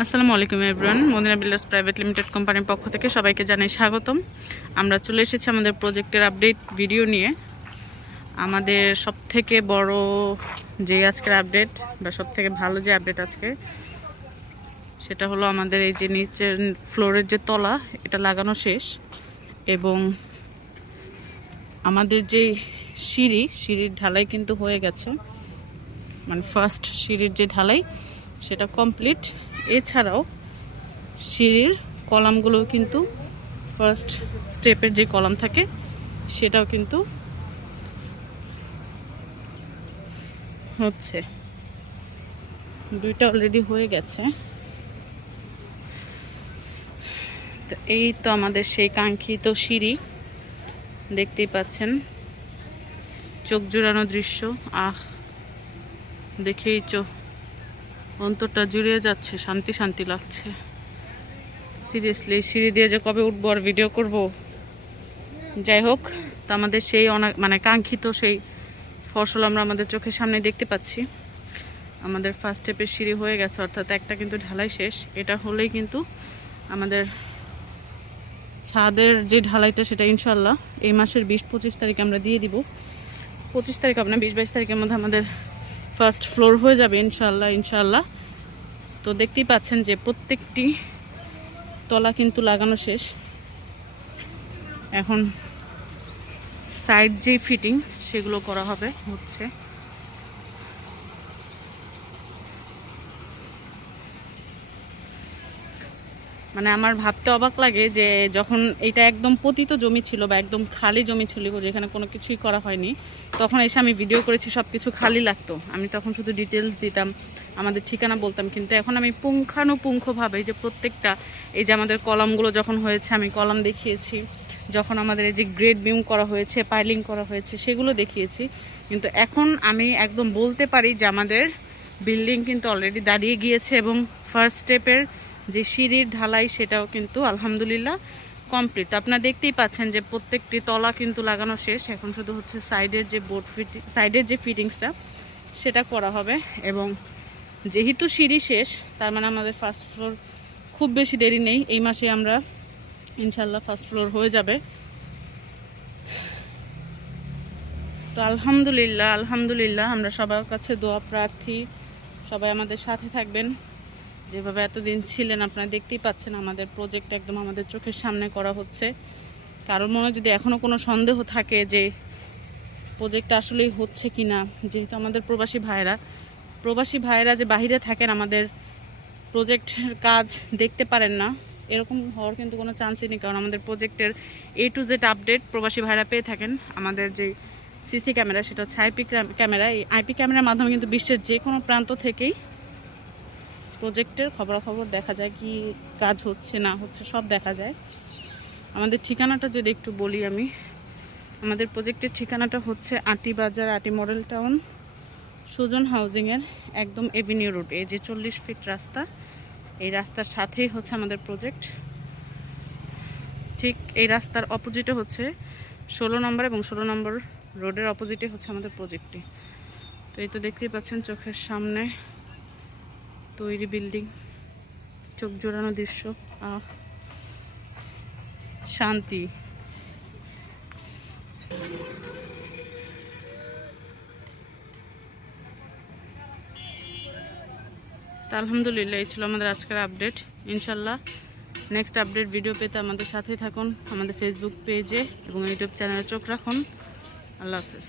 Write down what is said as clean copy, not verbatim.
আসসালামু আলাইকুম everyone, Madina builders private limited কোম্পানির পক্ষ থেকে সবাইকে জানাই স্বাগতম। আমরা চলে এসেছি আমাদের প্রজেক্টের আপডেট ভিডিও নিয়ে। আমাদের সবথেকে বড় যে আজকের আপডেট বা সবথেকে ভালো যে আপডেট আজকে, সেটা হলো আমাদের এই যে নিচের ফ্লোরের যে তলা, এটা লাগানো শেষ এবং আমাদের যে সিঁড়ির ঢালাই কিন্তু হয়ে গেছে। মানে ফার্স্ট সিঁড়ির যে ঢালাই সেটা কমপ্লিট। এছাড়াও সিঁড়ির কলামগুলো কিন্তু ফার্স্ট স্টেপের যে কলাম থাকে সেটাও কিন্তু হচ্ছে, দুইটা অলরেডি হয়ে গেছে। তো এই তো আমাদের সেই কাঙ্ক্ষিত সিঁড়ি, দেখতেই পাচ্ছেন, চোখ জুড়ানো দৃশ্য। দেখেই অন্তরটা জুড়িয়ে যাচ্ছে, শান্তি শান্তি লাগছে। সিরিয়াসলি সিঁড়ি দিয়ে যে কবে উঠবো আর ভিডিও করব। যাই হোক, তো আমাদের সেই মানে কাঙ্ক্ষিত সেই ফসল আমরা আমাদের চোখের সামনে দেখতে পাচ্ছি। আমাদের ফার্স্ট স্টেপের সিঁড়ি হয়ে গেছে, অর্থাৎ একটা কিন্তু ঢালাই শেষ। এটা হলেই কিন্তু আমাদের ছাদের যে ঢালাইটা সেটা ইনশাল্লাহ এই মাসের 20-25 তারিখে আমরা দিয়ে দিব। 25 তারিখ হবে না, 20-22 তারিখের মধ্যে আমাদের ফার্স্ট ফ্লোর হয়ে যাবে ইনশাল্লাহ। তো দেখতেই পাচ্ছেন যে প্রত্যেকটি তলা কিন্তু লাগানো শেষ। এখন সাইড যে ফিটিং সেগুলো করা হচ্ছে। মানে আমার ভাবতে অবাক লাগে যে যখন এটা একদম পতিত জমি ছিল বা একদম খালি জমি ছিল, যেখানে কোনো কিছুই করা হয়নি, তখন এসে আমি ভিডিও করেছি, সব কিছু খালি লাগতো। আমি তখন শুধু ডিটেলস দিতাম, আমাদের ঠিকানা বলতাম। কিন্তু এখন আমি পুঙ্খানুপুঙ্খভাবে যে প্রত্যেকটা, এই যে আমাদের কলামগুলো যখন হয়েছে আমি কলাম দেখিয়েছি, যখন আমাদের এই যে গ্রেড বিম করা হয়েছে, পাইলিং করা হয়েছে, সেগুলো দেখিয়েছি। কিন্তু এখন আমি একদম বলতে পারি যে আমাদের বিল্ডিং কিন্তু অলরেডি দাঁড়িয়ে গিয়েছে এবং ফার্স্ট স্টেপের যে সিঁড়ির ঢালাই সেটাও কিন্তু আলহামদুলিল্লাহ কমপ্লিট। আপনারা দেখতেই পাচ্ছেন যে প্রত্যেকটি তলা কিন্তু লাগানো শেষ। এখন শুধু হচ্ছে সাইডের যে সাইডের যে ফিটিংসটা সেটা করা হবে। এবং যেহেতু সিঁড়ি শেষ, তার মানে আমাদের ফার্স্ট ফ্লোর খুব বেশি দেরি নেই, এই মাসে আমরা ইনশাল্লাহ ফার্স্ট ফ্লোর হয়ে যাবে। তো আলহামদুলিল্লাহ আমরা সবার কাছে দোয়া প্রার্থী, সবাই আমাদের সাথে থাকবেন। যেভাবে এতদিন ছিলেন, আপনারা দেখতেই পাচ্ছেন আমাদের প্রজেক্ট একদম আমাদের চোখের সামনে করা হচ্ছে। কারোর মনে যদি এখনও কোনো সন্দেহ থাকে যে প্রজেক্টটা আসলেই হচ্ছে কি না, যেহেতু আমাদের প্রবাসী ভাইরা যে বাহিরে থাকেন, আমাদের প্রজেক্টের কাজ দেখতে পারেন না, এরকম হওয়ার কিন্তু কোনো চান্সই নেই। কারণ আমাদের প্রজেক্টের A to Z আপডেট প্রবাসী ভাইরা পেয়ে থাকেন। আমাদের যে সিসি ক্যামেরা, সেটা হচ্ছে আইপি ক্যামেরা। এই আইপি ক্যামেরার মাধ্যমে কিন্তু বিশ্বের যে কোনো প্রান্ত থেকেই প্রজেক্টের খবরাখবর দেখা যায়, কি কাজ হচ্ছে না হচ্ছে সব দেখা যায়। আমাদের ঠিকানাটা যদি একটু বলি আমি, আমাদের প্রজেক্টের ঠিকানাটা হচ্ছে আটি বাজার, আটি মডেল টাউন, সুজন হাউজিংয়ের একদম এভিনিউ রোড। এই যে 40 ফিট রাস্তা, এই রাস্তার সাথেই হচ্ছে আমাদের প্রজেক্ট। ঠিক এই রাস্তার অপোজিটে হচ্ছে 16 নম্বর এবং 16 নম্বর রোডের অপোজিটে হচ্ছে আমাদের প্রজেক্টটি। তো এই তো দেখতেই পাচ্ছেন চোখের সামনে তৈরি বিল্ডিং, চোখ জোড়ানো দৃশ্য, শান্তি। তা আলহামদুলিল্লাহ, এই ছিল আমাদের আজকের আপডেট। ইনশাল্লাহ নেক্সট আপডেট ভিডিও পেতে আমাদের সাথেই থাকুন, আমাদের ফেসবুক পেজে এবং ইউটিউব চ্যানেলে চোখ রাখুন। আল্লাহ হাফেজ।